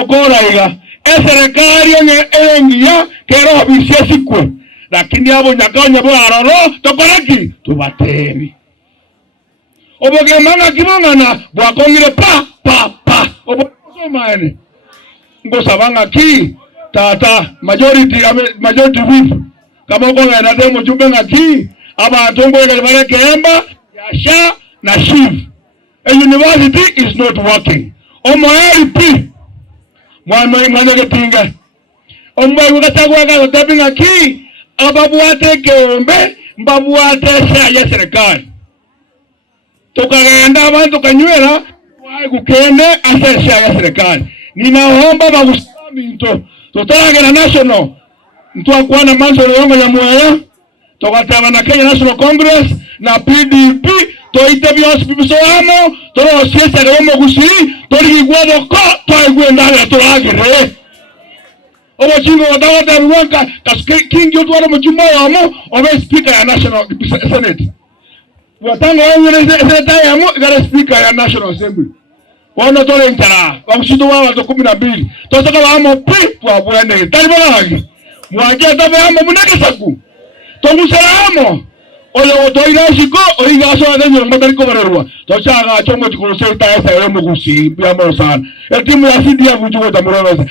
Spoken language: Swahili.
gokora iga serikali engia kero bisesi kwe lakini abo nyakanya bo aroro tokoreki tubatemi oboge manga kibongana bwakongire pa obo somane ngosabanga ki tata majority whip kama uko na demo jumbe ngaki aba atongo ile bale kemba yasha na shiv a university is not working omo LP mwana getinga omo ukatagwa ga tabinga ki ababuate kembe mbabuate ya serikali tukagenda abantu kanywera kukende asesi ya serikali ninaomba bagusaminto tutagera national ntwakwana manzo yongo ya mwaya tokataba na Kenya National Congress na PDP toite byose bibisoamo toro siesa gamo gusi tori gwado ko toigwe ndale turagire obo chingo wadawa ruwanka kingi otwara mujumba wamo obe speaker ya National Senate watanga wengine senata ya mo gara speaker ya National Assembly wana tole ntara wakushido wa watu 12 tosaka wamo kwa bwende talibala mwaje tabe amo munekesaku tomusalamo oyo toira shiko oiga so adenyo mbatariko barerwa tochaga chomo tikurose ta esa yo mugusi byamo sana etimu ya CDF bujugo tamurorosa